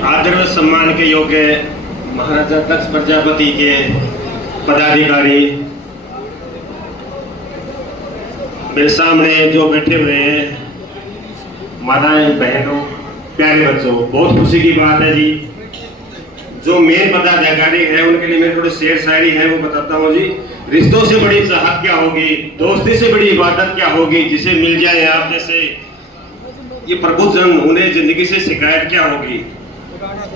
आदर व सम्मान के योग्य महाराजा दक्ष प्रजापति के पदाधिकारी, मेरे सामने जो बैठे हुए हैं, माताएं, बहनों, प्यारे बच्चों, बहुत खुशी की बात है जी। जो मेन पदाधिकारी है उनके लिए मेरे थोड़ी शेर शायरी है, वो बताता हूँ जी। रिश्तों से बड़ी चाहत क्या होगी, दोस्ती से बड़ी इबादत क्या होगी, जिसे मिल जाए आप जैसे ये प्रभु जन, उन्हें जिंदगी से शिकायत क्या होगी।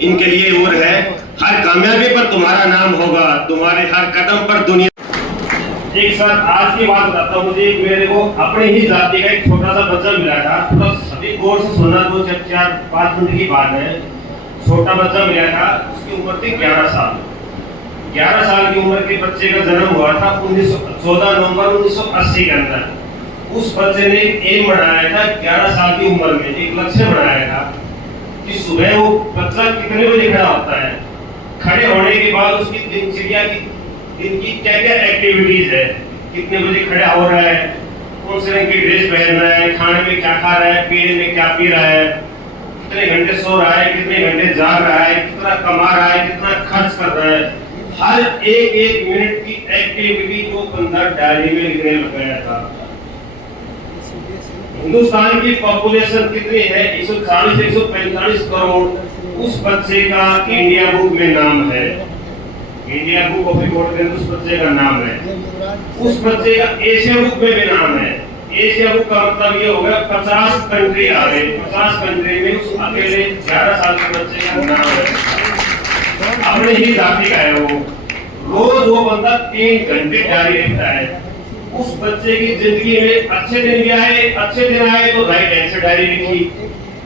इनके लिए और है, हर कामयाबी पर तुम्हारा नाम होगा, तुम्हारे हर कदम पर दुनिया। एक साथ आज की बात बताता हूँ मुझे, मेरे को अपनी ही जाति का एक छोटा सा बच्चा मिला था। थोड़ा सभी गौर से सुनना, 2-4-5 मिनट की बात है। छोटा बच्चा मिला था, उसकी उम्र थी 11 साल। 11 साल की उम्र के बच्चे का जन्म हुआ था 14 नवंबर 1980 के अंदर। उस बच्चे ने एम बनाया था 11 साल की उम्र में, एक लक्ष्य बनाया था कि सुबह वो बच्चा कितने बजे खड़ा होता है, खड़े होने के बाद उसकी दिनचर्या की दिन की क्या क्या एक्टिविटीज है, कितने बजे खड़ा हो रहा है, कौन से रंग की ड्रेस पहन रहा है, खाने में क्या खा रहा है, पीने में क्या पी रहा है, कितने घंटे सो रहा है, कितने घंटे जाग रहा है, कितना कमा रहा है, कितना खर्च कर रहा है। हर एक मिनट की एक्टिविटी को बंदा डायरी में लिखने लग गया था। हिंदुस्तान की पॉपुलेशन कितनी है, 140 से 145 करोड़। उस बच्चे का इंडिया बुक में नाम है, इंडिया बुक ऑफ रिकॉर्ड के अंदर उस बच्चे का नाम है। उस बच्चे का एशिया बुक में भी नाम है। एशिया बुक का मतलब ये हो गया 50 कंट्री आ गए, 50 कंट्री में उस अकेले 11 साल के बच्चे का नाम है। अपने ही जाति का है वो। रोज वो बंदा 3 घंटे डायरी लिखता है। उस बच्चे की जिंदगी में अच्छे दिन भी आए, अच्छे दिन आए तो राइट हैंड से डायरी लिखी,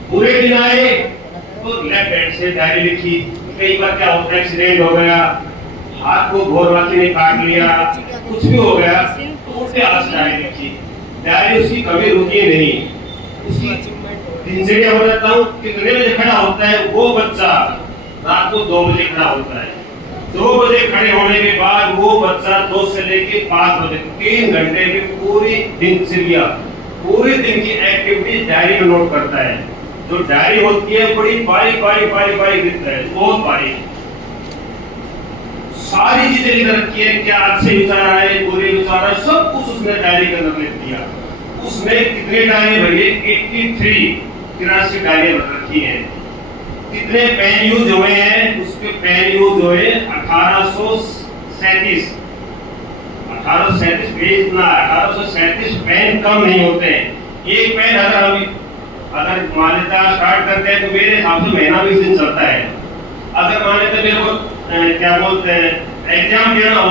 बुरे दिन आए तो लेफ्ट हैंड से डायरी लिखी। कई बार क्या होता है, एक्सीडेंट हो गया, हाथ को घोरवाची ने काट लिया, कुछ भी हो गया तो उल्टे हाथ से डायरी लिखी। डायरी उसकी कभी रुकी नहीं। उसकी दिनचर्या बताता हूँ, कितने बजे खड़ा होता है वो बच्चा, रात को 2 बजे खड़ा होता है। 2 बजे खड़े होने के बाद वो बच्चा 2 से लेके 5 बजे 3 घंटे में पूरी दिनचर्या, पूरे दिन की एक्टिविटी डायरी में नोट करता है। जो डायरी होती है बड़ी बारीक लिखता है, बहुत बारीक, सारी चीजें लिख रखी है, क्या अच्छे विचार आए, बुरे विचार आए, सब कुछ उसने डायरी के अंदर लिख दिया। उसने कितने डायरी भरी, 83 डायरी भर रखी है। कितने पेन यूज हुए हैं, उसके पेन यूज हुए 1837 पेज ना, 1837 पेन कम नहीं होते हैं। एक पेन अगर मान्यता स्टार्ट करते हैं तो मेरे हिसाब से महीना 20 दिन चलता है। अगर मान्यता मेरे को क्या बोलते हैं एग्जाम देना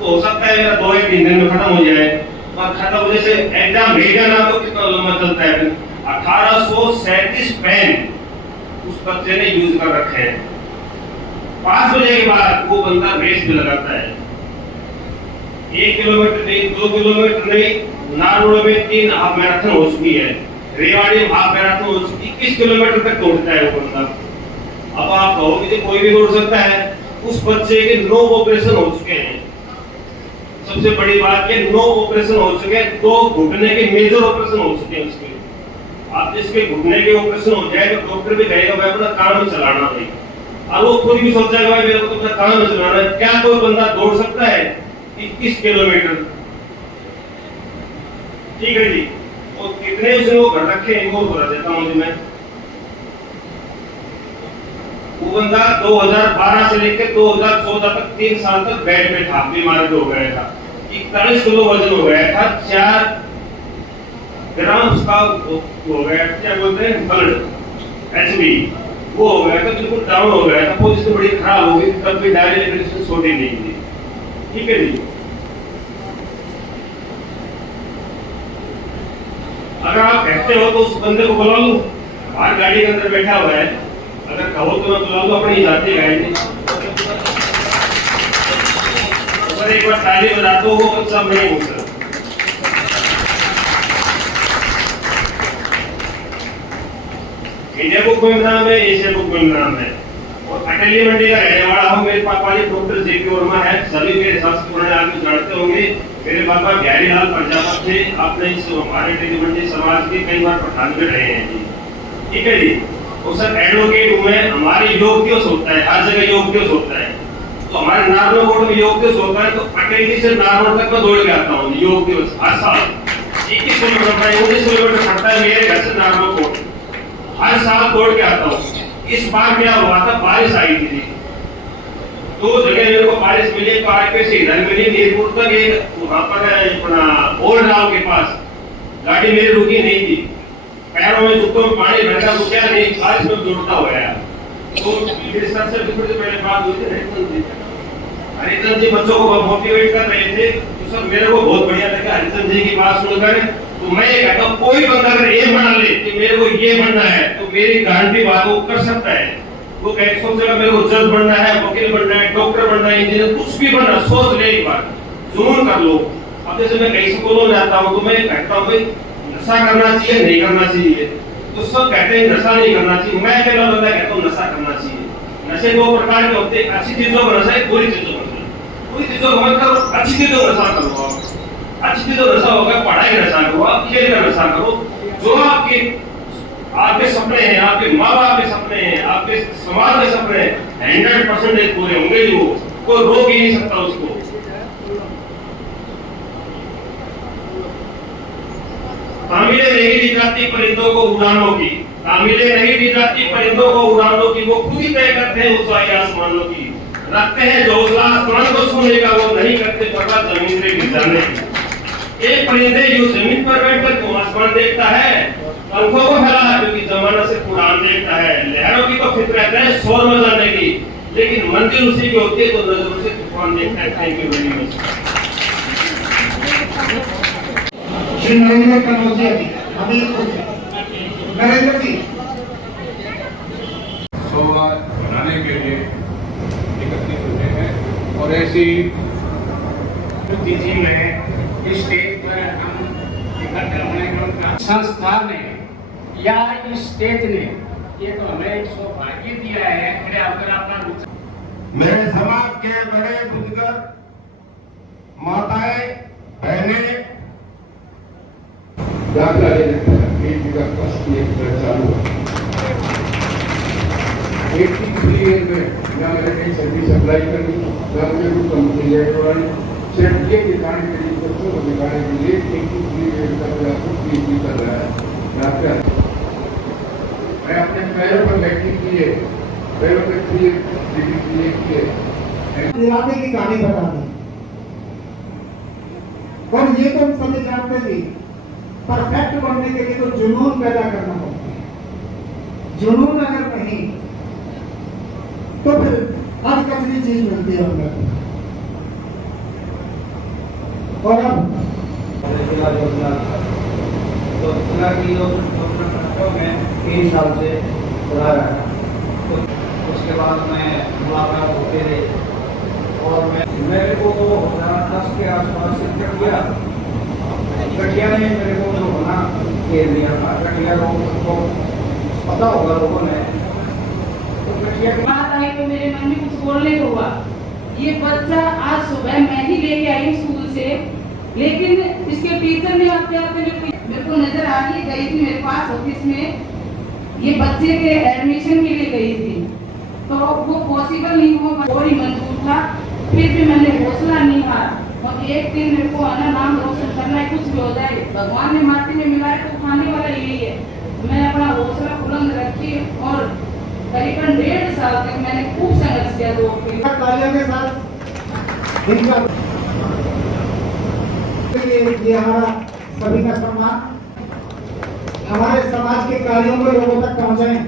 हो सकता है मेरा 2-3 दिन में खत्म हो जाए, और खत्म होने से एग्जाम भेजा ना तो कितना लंबा चलता है। 1837 पेन उस बच्चे ने यूज कर रखे हैं। 5 बजे के बाद वो बंदा रेस भी लगाता है। 1 किलोमीटर नहीं, 2 किलोमीटर नहीं, नारोड़ में 3 हाफ मैराथन हो चुकी है, रेवाड़ी में हाफ मैराथन हो चुकी, 21 किलोमीटर तक दौड़ता है वो बंदा। अब आप कहोगे कि कोई भी दौड़ सकता है, उस बच्चे के 9 ऑपरेशन हो चुके हैं। सबसे बड़ी बात ये 9 ऑपरेशन हो चुके हैं, 2 घुटने के मेजर ऑपरेशन हो चुके हैं उसके। आप जिसके घुटने के ऑपरेशन हो जाए तो डॉक्टर भी कहेगा भाई अपना काम चलाना भाई। अब वो खुद भी सोचेगा भाई मेरे को तो अपना काम चलाना है। क्या कोई बंदा दौड़ सकता है 21 किलोमीटर? ठीक है जी। और कितने उसने वो घर रखे हैं वो बता देता हूँ मैं। वो बंदा 2012 से लेकर 2014 तक 3 साल तक बेड पे था, बीमार हो गया था। 41 किलो वजन हो गया था, 4 ग्राम उसका हो गया, क्या बोलते हैं ब्लड एचबी, वो हो गया था, बिल्कुल डाउन हो गया था। पोजीशन बड़ी खराब हो गई, तब भी डायरी लिखने छोड़ी नहीं थी। ठीक है जी। अगर आप कहते हो तो उस बंदे को बुला लो, बाहर गाड़ी के अंदर बैठा हुआ है। अगर कहो तो मैं बुला लो, अपनी जाती गाड़ी। अगर एक बार ताली बजा दो वो बच्चा नहीं हो सकता। इंडिया बुक में नाम है, एशिया बुक में नाम है। और अटली मंडी का रहने वाला हूँ। मेरे पापा जी डॉक्टर जे पी वर्मा है, सभी मेरे हिसाब से पुराने आदमी जानते होंगे। मेरे पापा बिहारी लाल प्रजापत थे। आपने इस हमारे मंडी समाज के कई बार प्रधान भी रहे हैं जी। ठीक है जी। तो सर एडवोकेट हूँ मैं, हमारे योग दिवस होता है, हर जगह योग दिवस होता है, तो हमारे नारनौल कोर्ट में योग दिवस होता है, तो अटेंडी से नारनौल तक मैं दौड़ के आता हूँ योग दिवस हर साल। 21 किलोमीटर पड़ता है, 19 किलोमीटर पड़ता है मेरे घर से नारनौल कोर्ट, हर साल दौड़ के आता हूँ। इस बार क्या हुआ था, बारिश आई थी, दो जगह मेरे को बारिश मिली, तो आगे से इधर मिली नीरपुर तक, एक वहां पर अपना ओल्ड राव के पास गाड़ी मेरी रुकी नहीं थी, पैरों में जूतों में पानी भर गया, रुका नहीं, बारिश में दौड़ता हुआ आया। तो मेरे सर से सबसे पहले बात हुई थी हरिचंद जी बच्चों को मोटिवेट कर रहे थे, तो सर मेरे को बहुत बढ़िया लगा हरिचंद जी की बात सुनकर। तो मैं ये कहता हूँ कोई बंदा अगर ये बना ले कि मेरे को ये बनना है, तो मेरी गारंटी बात वो कर सकता है। वो कह सोचेगा मेरे को जज बनना है, वकील बनना है, डॉक्टर बनना है, इंजीनियर, कुछ भी बनना, सोच ले एक बार, जुनून कर लो। अब जैसे मैं कई स्कूलों में आता हूँ तो मैं कहता हूँ भाई नशा करना चाहिए नहीं करना चाहिए, तो सब कहते हैं नशा नहीं करना चाहिए, मैं अकेला बंदा कहता हूँ नशा करना चाहिए। नशे दो प्रकार के होते हैं, अच्छी चीजों का नशा है, बुरी चीजों का नशा। बुरी चीजों का मत करो, अच्छी चीजों का नशा करो। अच्छी चीजों का नशा होगा, पढ़ाई का नशा करो, आप खेल का नशा करो, जो आपके सपने हैं, आपके माँ बाप के सपने हैं, आपके समाज के सपने हैं, 100% पूरे होंगे ही, वो कोई रोक ही नहीं सकता उसको। तामिले नहीं दी जाती परिंदों को उड़ानों की, तामिले नहीं दी जाती परिंदों को उड़ानों की, वो खुद ही तय करते हैं ऊंचाई आसमानों की, रखते हैं जो हौसला आसमान को छूने का, वो नहीं करते परवाह जमीन पे गिर जाने की। एक परिंदे जो जमीन पर बैठकर तो आसमान देखता है, पंखों को फैला क्योंकि जमाना से उड़ान देखता है, लहरों की तो फितरत है शोर मचाने की, लेकिन मंजिल उसी की होती है तो नजरों से तूफान देखता है। Thank you very much. Shri Narendra Kanaujia ji, Narendra ji बनाने के लिए एकत्रित होते हैं और ऐसी तिथि में इस स्टेज पर हम एकत्र होने का उनका संस्था ने या इस स्टेज ने ये तो हमें एक सौभाग्य दिया है। खड़े होकर अपना मेरे समाज के बड़े बुजुर्ग, माताएं, बहनें, दाखिला लेने का एक जगह फर्स्ट ईयर चालू है। 83 ईयर में ना मैंने कहीं सर्विस अप्लाई करनी, ना मुझे कोई कंपनी है करवानी, सिर्फ ये दिखाने के लिए, बच्चों को दिखाने के लिए 83 ईयर का मेरा खुद PhD कर रहा है। मैं अपने पैरों पर बैठने के लिए, पैरों पर 3 डिग्री किए इरादे की कहानी बता दी, और ये तो हम सभी जानते थे परफेक्ट बनने के लिए तो जुनून पैदा करना पड़ता है। जुनून अगर नहीं तो फिर हर कसरी चीज मिलती है अंदर। और अब तो जिला की योजना में 3 साल से चला रहा है। तो उसके बाद मैं मुलाकात होते रहे और मेरे को 2010 के आसपास से गठिया ने मेरे को जो होना घेर लिया था। गठिया लोगों को पता होगा लोगों ने, तो गठिया की बात आई तो मेरे मन में कुछ बोलने को हुआ। ये बच्चा आज सुबह मैं ही लेके आई स्कूल से, लेकिन इसके टीचर ने आते आते मेरे को नजर आ रही गई थी मेरे पास ऑफिस में, ये बच्चे के एडमिशन के लिए गई थी, तो वो पॉसिबल नहीं हुआ और ही मंजूर था। फिर भी मैंने हौसला नहीं हारा और एक दिन मेरे को आना नाम रोशन करना है, कुछ भी हो जाए, भगवान ने माटी में मिलाया तो खाने वाला यही है। मैंने अपना हौसला बुलंद रखी और करीबन 1.5 साल तक मैंने खूब संघर्ष किया। दो तालियों के साथ इनका ये हमारा सभी का सम्मान, हमारे समाज के कार्यों को लोगों तक पहुंचाएं।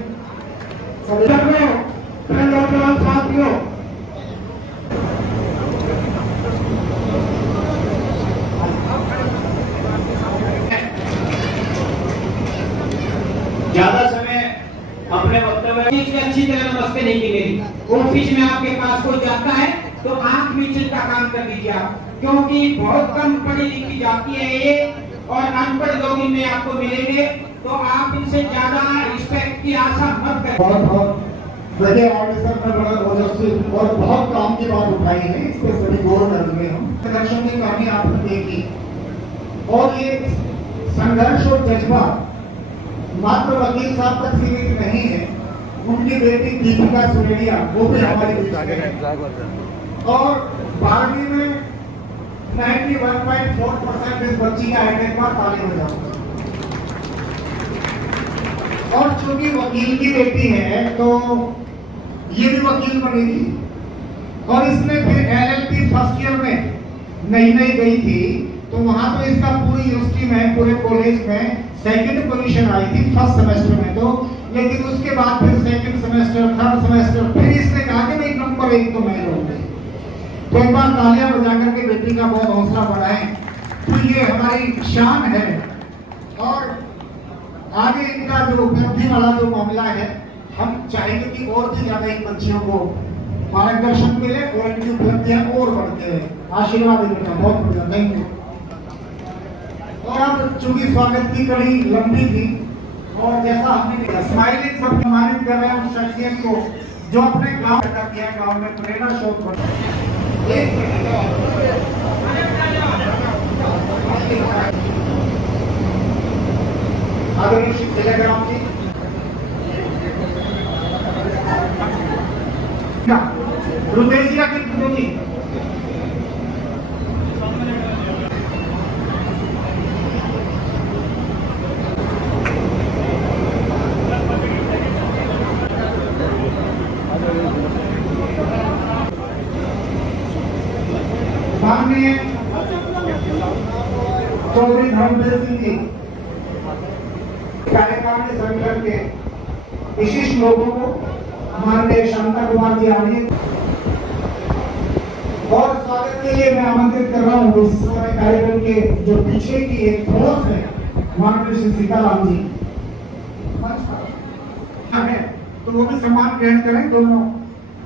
सभी नौजवान साथियों, ज्यादा समय अपने वक्तव्य में अच्छी तरह नमस्ते नहीं की मेरी। ऑफिस में आपके पास कोई जाता है तो आंख मीचने का काम कर दीजिए आप, क्योंकि बहुत कम पढ़ी लिखी जाती है ये और अनपढ़ लोग इनमें आपको मिलेंगे, तो आप इनसे ज्यादा रिस्पेक्ट की आशा मत करें। बहुत बहुत देखिए ऑफिसर में बड़ा ओजस्वी और बहुत काम की बात उठाई है, इस पर सभी गौर करेंगे हम। संघर्षों की कहानी आपने देखी और ये संघर्ष और जज्बा मात्र वकील साहब तक सीमित नहीं है, उनकी बेटी दीपिका सुरेलिया, वो भी हमारी बीच में है। और 12वीं में 91.4% इस बच्ची का है। एक बार ताली बजाओ। और चूंकि वकील की बेटी है तो ये भी वकील बनी थी और इसने फिर एलएलबी फर्स्ट ईयर में नई गई थी, तो वहां तो इसका पूरी यूनिवर्सिटी में, पूरे कॉलेज में सेकंड पोजीशन आई थी फर्स्ट सेमेस्टर में। तो लेकिन उसके बाद फिर सेकंड सेमेस्टर, थर्ड सेमेस्टर, फिर इसने कहा कि नहीं, नंबर 1 तो मैं रहूंगी। तो एक बार तालियां बजा करके बेटी का बहुत हौसला बढ़ाएं। तो ये हमारी शान है। और आगे इनका जो उपलब्धि वाला जो मामला है, हम चाहेंगे कि और भी ज्यादा इन बच्चियों को मार्गदर्शन मिले और इनकी उपलब्धियां और बढ़ते हुए आशीर्वाद मिलेगा। बहुत बढ़िया, थैंक यू। और अब चूंकि स्वागत की कड़ी लंबी थी और जैसा हमने स्माइलिंग सब सम्मानित कर रहे हैं उस शख्सियत को जो अपने गांव पैदा किया, गांव में प्रेरणा स्रोत बना। आदरणीय श्री सेलेग्राम जी, रुद्रेश जी आके जी, माननीय चौधरी धर्मवीर सिंह जी, कार्यकारिणी संगठन के विशिष्ट लोगों को, माननीय शांता कुमार जी आगे, और स्वागत के लिए मैं आमंत्रित कर रहा हूँ इस कार्यक्रम के जो पीछे की एक फोर्स है, माननीय श्री सीताराम जी है, तो वो भी सम्मान ग्रहण करें। दोनों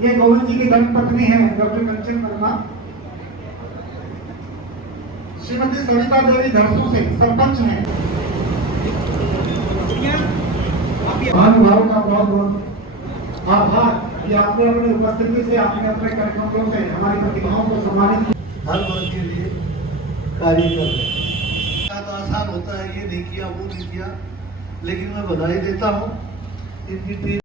ये गोविंद जी की धर्मपत्नी है डॉक्टर कंचन वर्मा, श्रीमती सविता देवी धरसू से सरपंच हैं। महानुभाव का बहुत बहुत आभार कि आपने अपनी उपस्थिति से, आपने अपने कार्यक्रमों से हमारी प्रतिभाओं को सम्मानित किया। हर वर्ग के लिए कार्य कर रहे हैं। तो आसान होता है, ये नहीं किया वो नहीं किया, लेकिन मैं बधाई देता हूँ इनकी टीम